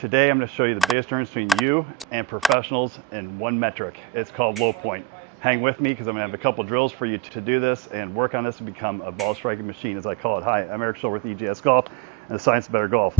Today I'm going to show you the biggest difference between you and professionals in one metric. It's called low point. Hang with me because I'm going to have a couple drills for you to do this and work on this and become a ball striking machine, as I call it. Hi, I'm Eric Schiller with EJSGolf and the Science of Better Golf.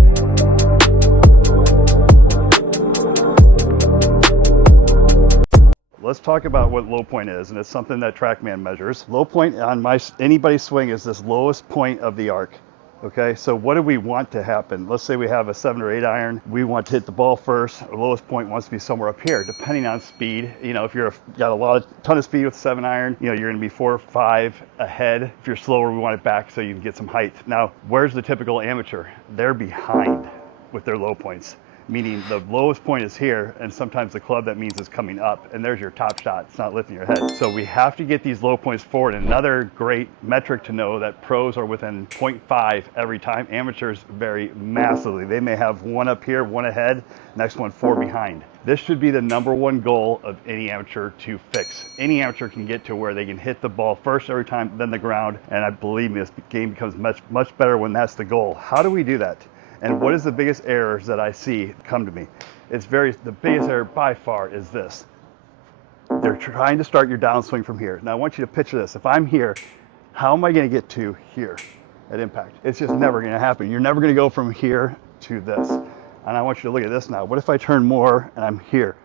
Let's talk about what low point is, and it's something that TrackMan measures. Low point on anybody's swing is this lowest point of the arc. Okay, so what do we want to happen? Let's say we have a 7 or 8 iron. We want to hit the ball first. The lowest point wants to be somewhere up here, depending on speed. You know, if you're got a ton of speed with 7 iron, you know, you're going to be 4 or 5 ahead. If you're slower, we want it back so you can get some height. Now, where's the typical amateur? They're behind with their low points, meaning the lowest point is here, and sometimes the club that means is coming up, and there's your top shot. It's not lifting your head. So we have to get these low points forward. Another great metric to know that pros are within 0.5 every time. Amateurs vary massively. They may have one up here, one ahead, next one 4 behind. This should be the #1 goal of any amateur to fix. Any amateur can get to where they can hit the ball first every time, then the ground, and I believe me, this game becomes much better when that's the goal. How do we do that? And what is the biggest errors that I see come to me? The biggest error by far is this. They're trying to start your downswing from here. Now I want you to picture this. If I'm here, how am I going to get to here at impact? It's just never going to happen. You're never going to go from here to this. And I want you to look at this now. What if I turn more and I'm here?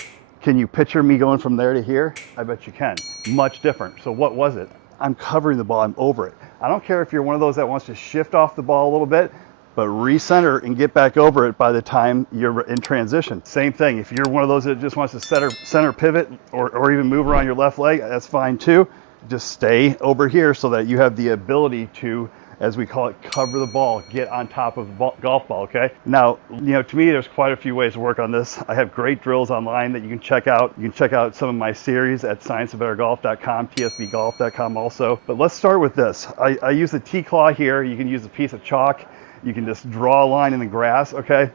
Can you picture me going from there to here? I bet you can. Much different. So what was it? I'm covering the ball. I'm over it. I don't care if you're one of those that wants to shift off the ball a little bit, but recenter and get back over it by the time you're in transition. Same thing, if you're one of those that just wants to center pivot or even move around your left leg, that's fine too. Just stay over here so that you have the ability to, as we call it, cover the ball, get on top of the golf ball, okay? Now, you know, to me, there's quite a few ways to work on this. I have great drills online that you can check out. You can check out some of my series at scienceofbettergolf.com, tsbgolf.com also. But let's start with this. I use the T-claw here. You can use a piece of chalk. You can just draw a line in the grass, okay?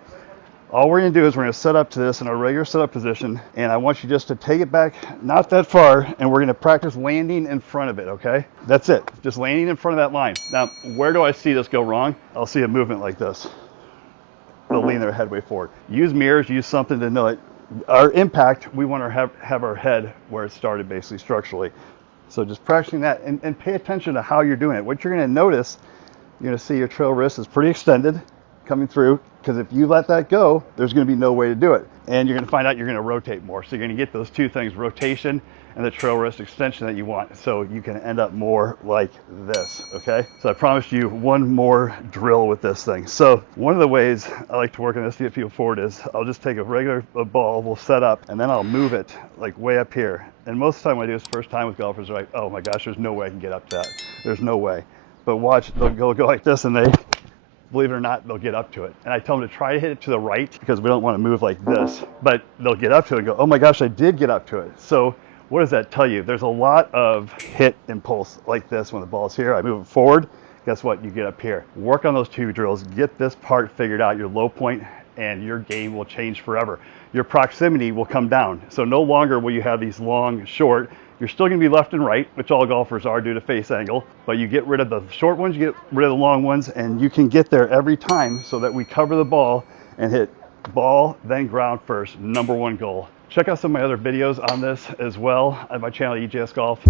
All we're gonna do is we're gonna set up to this in our regular setup position, and I want you just to take it back, not that far, and we're gonna practice landing in front of it, okay? That's it, just landing in front of that line. Now, where do I see this go wrong? I'll see a movement like this. They'll lean their head way forward. Use mirrors, use something to know it. Our impact, we wanna have our head where it started basically structurally. So just practicing that, and pay attention to how you're doing it. What you're gonna notice, you're going to see your trail wrist is pretty extended coming through, because if you let that go, there's going to be no way to do it. And you're going to find out you're going to rotate more. So you're going to get those two things, rotation and the trail wrist extension that you want. So you can end up more like this, okay? So I promised you one more drill with this thing. So one of the ways I like to work on this to get people forward is I'll just take a regular ball, we'll set up, and then I'll move it like way up here. And most of the time when I do this first time with golfers, they're like, oh my gosh, there's no way I can get up to that. There's no way. But watch, they'll go like this, and they, believe it or not, they'll get up to it. And I tell them to try to hit it to the right because we don't want to move like this. But they'll get up to it and go, oh my gosh, I did get up to it. So what does that tell you? There's a lot of hit impulse like this when the ball's here. I move it forward. Guess what? You get up here. Work on those two drills. Get this part figured out, your low point, and your game will change forever. Your proximity will come down. So no longer will you have these long, short. You're still going to be left and right, which all golfers are due to face angle, but you get rid of the short ones, you get rid of the long ones, and you can get there every time so that we cover the ball and hit ball, then ground first, #1 goal. Check out some of my other videos on this as well at my channel, EJS Golf.